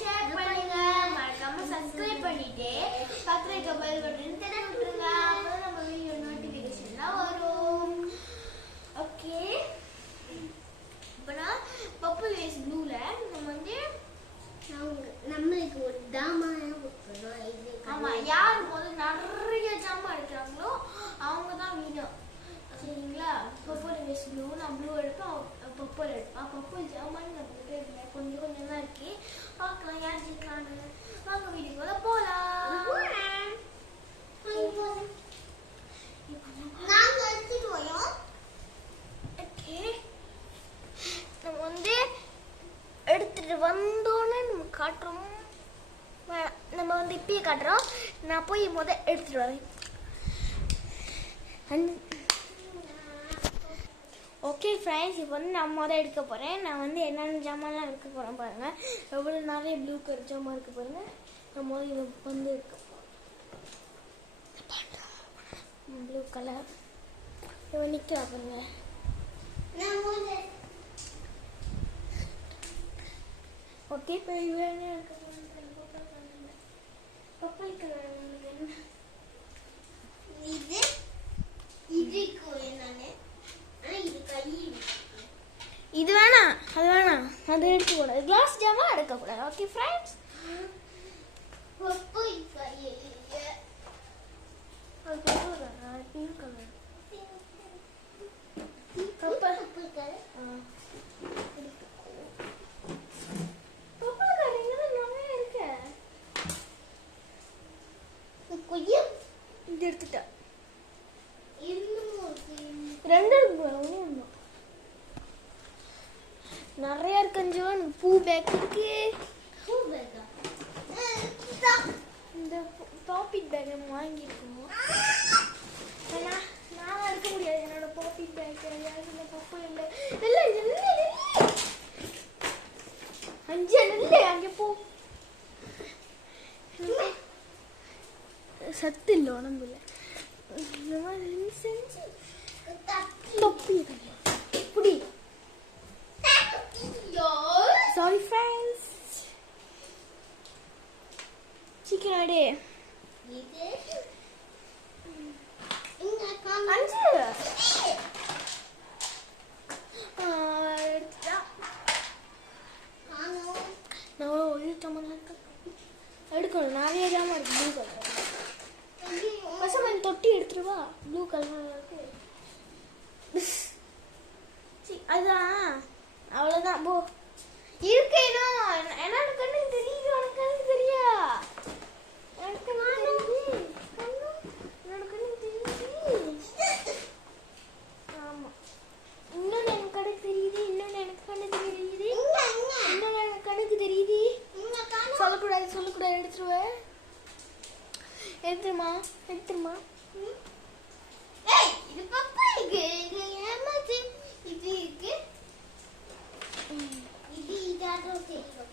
Share பண்ணுங்க, மறக்காம subscribe பண்ணிட்டு பக்கத்துல இருக்க பெல் பட்டன் தட்டி விட்டுருங்க. அப்பதான் நம்ம வீடியோ நோட்டிபிகேஷன்லாம் வரும். ஓகே, இப்போ நான் பர்பிள் வேஸ் ப்ளூல நம்ம வந்து நம்மளுக்கு ஒரு ஜாமான் கொடுக்கணும். ஆமா, யார் முதல்ல நிறைய ஜாமான் எடுக்கிறாங்களோ அவங்க தான் வீணம். சரிங்களா? பர்பிள் வேஸ் ப்ளூ, நான் ப்ளூ எடுப்பேன், பர்பிள் எடுப்பேன். பர்பிள் ஜாமான் நம்மகிட்ட இல்லை, கொஞ்சம் கொஞ்சம் தான் இருக்கு. பார்க்கலாம் யார் ஜெயிக்கலான்னு. வாங்க வீடியோக்குள்ள போலாம். நாங்க எடுத்துட்டு வரோம். ஓகே, நம்ம வந்து எடுத்துட்டு வந்தோன்னே நம்ம காட்டுறோம். நம்ம வந்து இப்பயே காட்டுறோம். நான் போய் எடுத்துட்டு வரேன். ஓகே ஃப்ரெண்ட்ஸ், இப்போ வந்து நான் எடுக்க போகிறேன். நான் வந்து என்னென்ன ஜாமான்லாம் எடுக்க போகிறேன் பாருங்கள். எவ்வளோ நிறைய ப்ளூ கலர் ஜாமான் இருக்குது பாருங்கள். நம்ம இதை வந்து எடுக்க போகிறோம். ப்ளூ கலர் இவன் நிற்கிறா பாருங்க. ஓகே, இப்போ இவன் என்ன எடுக்க போகிறேன்? பர்பிள் கலர் உங்களுக்கு என்ன? இது வேணாம், அது வேணாம், அது எடுக்கக்கூடாது. கிளாஸ் ஜாமான் எடுக்கக்கூடாது. ஓகே ஃப்ரெண்ட்ஸ், பிங்க் கலர் இது எடுத்துட்டா. ரெண்டு நிறைய இருக்கு. பூ பேக் இருக்கு. இந்த பாப்பிட் பேக் நம்ம வாங்கியிருக்கோம். நான் எடுக்க முடியாது என்னோட பாப்பிட் பேக். பப்பு இல்லை இல்லை இல்லை அஞ்சு இல்லை, அங்கே போ. சத்து இல்லை உடம்புல. இந்த மாதிரி செஞ்சு தொப்பி இப்படி. சாரி ஃப்ரெண்ட்ஸ், சீக்கிரம் ஆடு. அஞ்சு நான் ஒரு ஜாமான் எடுக்கணும். நிறைய ஜாமான் இருக்கு. ப்ளூ கலர் பசங்க தொட்டி எடுத்துருவா. ப்ளூ கலர் இருக்கு. அதான் அவ்வளோதான். போ இருக்கு. என்னோட கண்ணுக்கு தெரியுது, உனக்கு கண்ணுக்கு தெரியா? எனக்கு என்னோட கண்ணுக்கு தெரியுது. ஆமா, இன்னொன்று எனக்கு கண்ணுக்கு தெரியுது, இன்னொன்று எனக்கு கண்ணுக்கு தெரியுது, இன்னொன்று எனக்கு கண்ணுக்கு தெரியுது. சொல்லக்கூடாது சொல்லக்கூடாது. எடுத்துருவேன். எடுத்துருமா எடுத்துருமா. இது பப்பா இருக்கு. இது ஏமாத்து. இது இருக்கு. இது இதாடோ தெரியும்.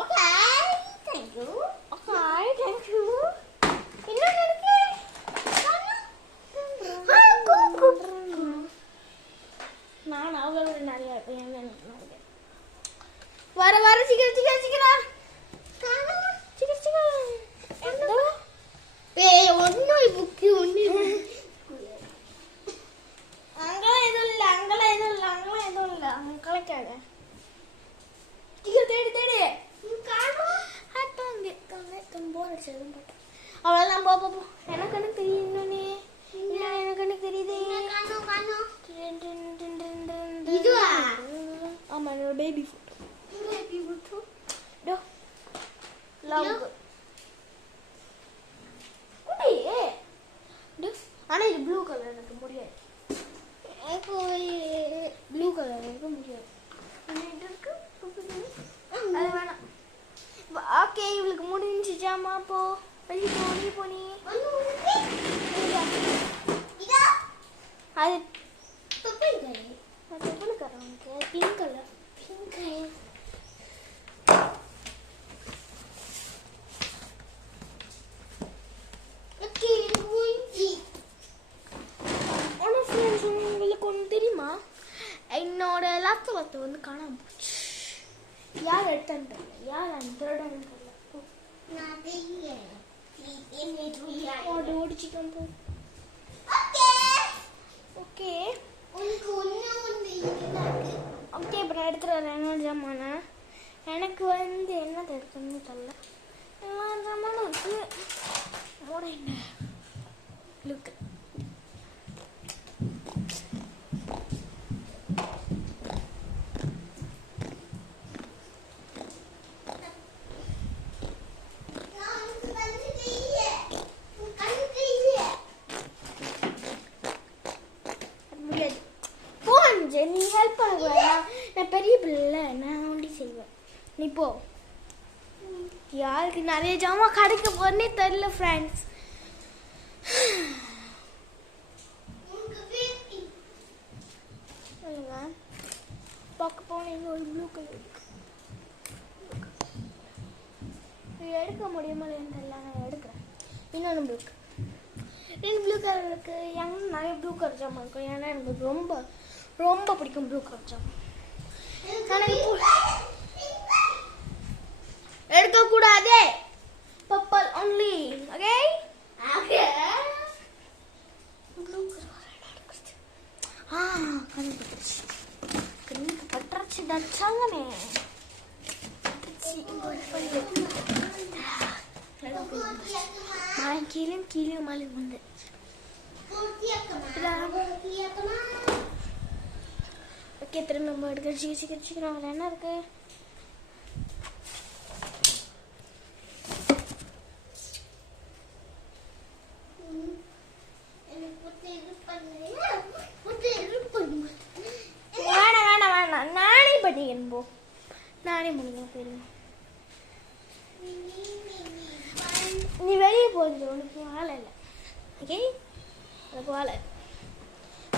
Okay, thank you. Okay, thank you. இன்னொன்று இருக்கு. நான் அவங்களோட நிறைய வர வர சீக்கிரம் சீக்கிரம் சீக்கிரம் சீக்கிரம் சீக்கிரம். ஒன்னு புக்கு ஒன்னு அங்கெல்லாம் எதுவும் இல்லை, அங்கெல்லாம் எதுவும் இல்லை, அங்கெல்லாம் எதுவும் இல்லை. அங்கே கலெக்டாக சீக்கிரம் தேடி தேடி போர் அடிச்சு எதுவும் போட்டேன். அவ்வளோதான். போ போ போ. எனக்கு எனக்கு தெரியும். இன்னொன்று எனக்கு எனக்கு தெரியுது. இதுவா? ஆமா, என்னோட பேபி ஃபோட்டோ. பேபி ஃபோட்டோ டோ லவ் குடியே. ஆனால் இது ப்ளூ கலர் எனக்கு முடியாது. ப்ளூ கலர் எனக்கு முடியாது. இது இருக்கு, அது வேணாம். ஓகே, இவளுக்கு முடிஞ்சு ஜாமா. போ வெளியே போ, வெளியே போனி. அது பர்பிள் கலர், உனக்கு பிங்க் கலர். பிங்க் உங்களுக்கு ஒன்று தெரியுமா? என்னோட வார்த்தை வந்து காணாம போச்சு. யார் எடுத்தான்னு தெரியல, யார் அந்த திருடன்னு தெரியல. ஓடிச்சிட்டோம் போ. ஓகே ஓகே இப்போ நான் எடுத்துகிட்டு வரேன் என்னோட ஜாமான. எனக்கு வந்து என்ன எடுக்கணும்னு தெரியல. எல்லா ஜாமானும் இருக்கு. மோட என்ன லுக் நீ ஹெல்ப் பண்ணக்கூடாது. நான் பெரிய பிள்ளை, நான் ஒண்டி செய்வேன். நீ போ. யாருக்கு நிறைய ஜாமான் கிடைக்க போறேன்னே தெரியல ஃப்ரெண்ட்ஸ். பார்க்க போனீங்க ஒரு ப்ளூ கலர் இருக்கு. எடுக்க முடியுமா தெரியல, நான் எடுக்கிறேன். இன்னொன்று ப்ளூ கலர், 2 ப்ளூ கலர் இருக்கு. எங்க நிறைய ப்ளூ கலர் ஜாமான் இருக்கும். ஏன்னா எனக்கு ரொம்ப ரொம்ப பிடிக்கும் ப்ளூ கலர் ஜாமான். எடுக்க கூடாது. Purple only. Okay blue colour கண்டுபிடிச்சு கண்ணுக்கு பட்டுறச்சு தச்சாங்கமே. கீழே மலை வந்து ஓகே திரும்ப நம்ம எடுக்க சீக்கிரம் அதில் என்ன இருக்கு? வேணாம் நானே பண்ணிக்கணும் போ. நானே பண்ணிக்கலாம் போயிருங்க. நீ வெளியே போகுது, உனக்கு வேலை இல்லை. ஓகே எனக்கு வேலை.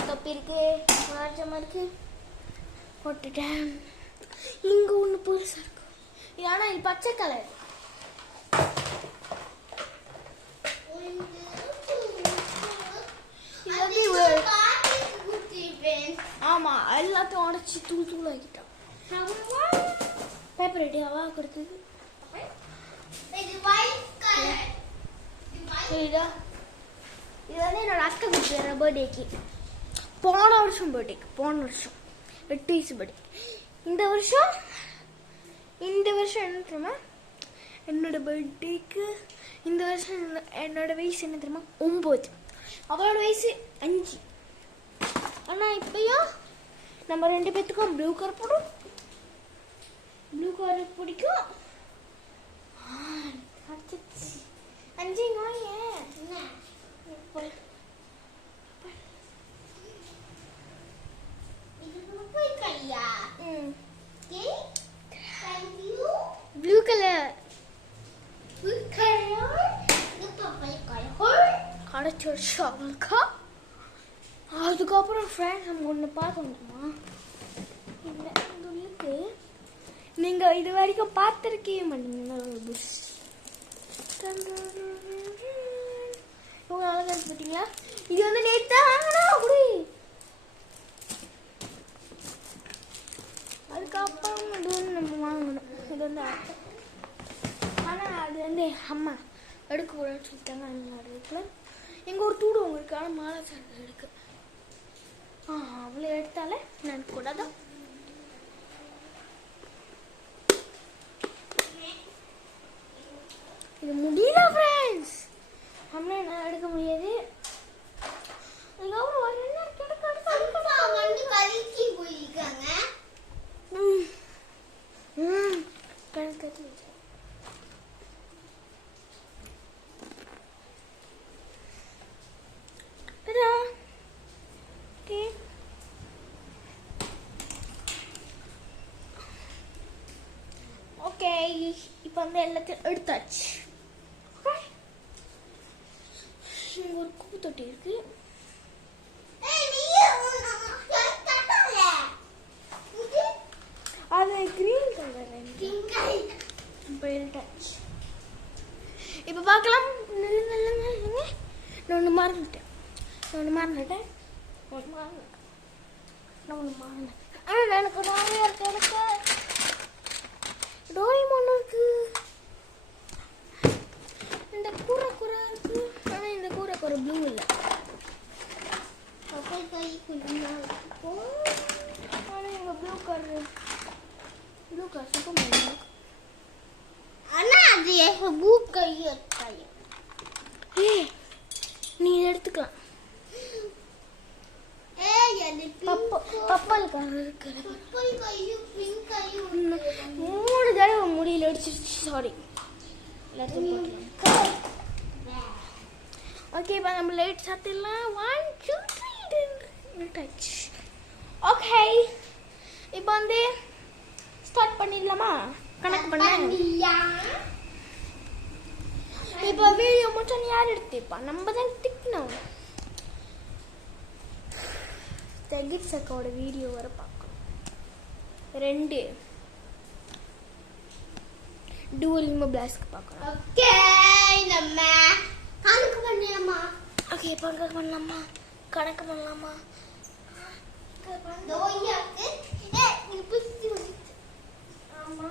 தொப்பி இருக்கு, மாற்றமாக இருக்கு, போட்டுட்டேன். இங்க ஒண்ணு புதுசா இருக்கு. ஆனா இது பச்சை கலர். ஆமா எல்லாத்தையும் உடச்சி தூள் தூள் ஆக்கிட்டான். பேப்பர் ரெடியாவா கொடுத்தது. இது வந்து என்னோட அக்கா கொடுத்துற பர்த்டேக்கு. போன வருஷம் 8 வயசு பர்த்டே. இந்த வருஷம் என்ன தெரியுமா, என்னோட பர்த்டேக்கு இந்த வருஷம் என்னோட வயசு என்ன தெரியுமா 9. அவளோட வயசு 5. ஆனா இப்பயும் நம்ம 2 பேத்துக்கும் ப்ளூ கலர் போடும். ப்ளூ கலர் பிடிக்கும். 5 ப்ளூ கலர் கிடைச்சிருச்சா. அதுக்கப்புறம் ஃப்ரெண்ட்ஸ் நம்ம ஒன்று பார்த்தோம்மா, இல்லை இந்த உள்ளுக்கு நீங்கள் இது வரைக்கும் பார்த்துருக்கே மாட்டீங்கன்னா புஷ் உங்க அழகா பார்த்தீங்களா. இது வந்து நேற்று வாங்கினா அப்படி. அதுக்கப்புறம் இது வந்து நம்ம வாங்கணும். இது வந்து ஆனால் அது வந்து அம்மா எடுக்கக்கூடாதுன்னு சொல்லிட்டாங்க. அதனால எடுக்கல. எங்கள் ஒரு தூடு உங்களுக்கான மாலை சார் எடுக்கு. அவ்வளோ எடுத்தாலே நான் கூடாதான். இது முடியல ஃப்ரெண்ட்ஸ், நம்மளே நான் எடுக்க முடியாது. அதுக்கப்புறம் ஒரு என்ன ஓகே இப்போ வந்து எல்லாத்தையும் எடுத்தாச்சு. இங்க ஒரு குப்பை தொட்டி இருக்கு. அது கிரீன் கலர். இப்போ எடுத்தாச்சு. இப்போ பார்க்கலாம். நான் ஒன்று மறந்துட்டேன். எனக்கு நிறைய இருக்கு. எனக்கு டோரிமான் இருக்கு. இந்த கூரை இருக்கு. ஆனால் இந்த கூரை ப்ளூ இல்லை. கை கொஞ்சம் இருக்கும். ஆனால் இங்கே ப்ளூ கலர் சூப்பர். ஆனா அது புக் கை நீ இதை எடுத்துக்கலாம். பப்பல் கலர் இருக்கு. 3 தடவை முடியல அடிச்சிருச்சு. சாரி. ஓகே, இப்போ நம்ம லைட் சாத்திடலாம். 1 2 3 டச். ஓகே, இப்போ வந்து ஸ்டார்ட் பண்ணிடலாமா? கணக்கு பண்ண. இப்போ வீடியோ மட்டும் யார் எடுத்துப்பா? நம்ம தான் திக்கணும். தகிர் சக்காவோட வீடியோ வர பார்க்கணும். 2 டூவலிங் பிளாஸ்க்கு பார்க்கணும். ஓகே, நம்ம கணக்கு பண்ணலாமா? ஓகே, கணக்கு பண்ணலாமா? கணக்கு பண்ணலாமா? தோயாக்கு நீ புடிச்சு ஆமா.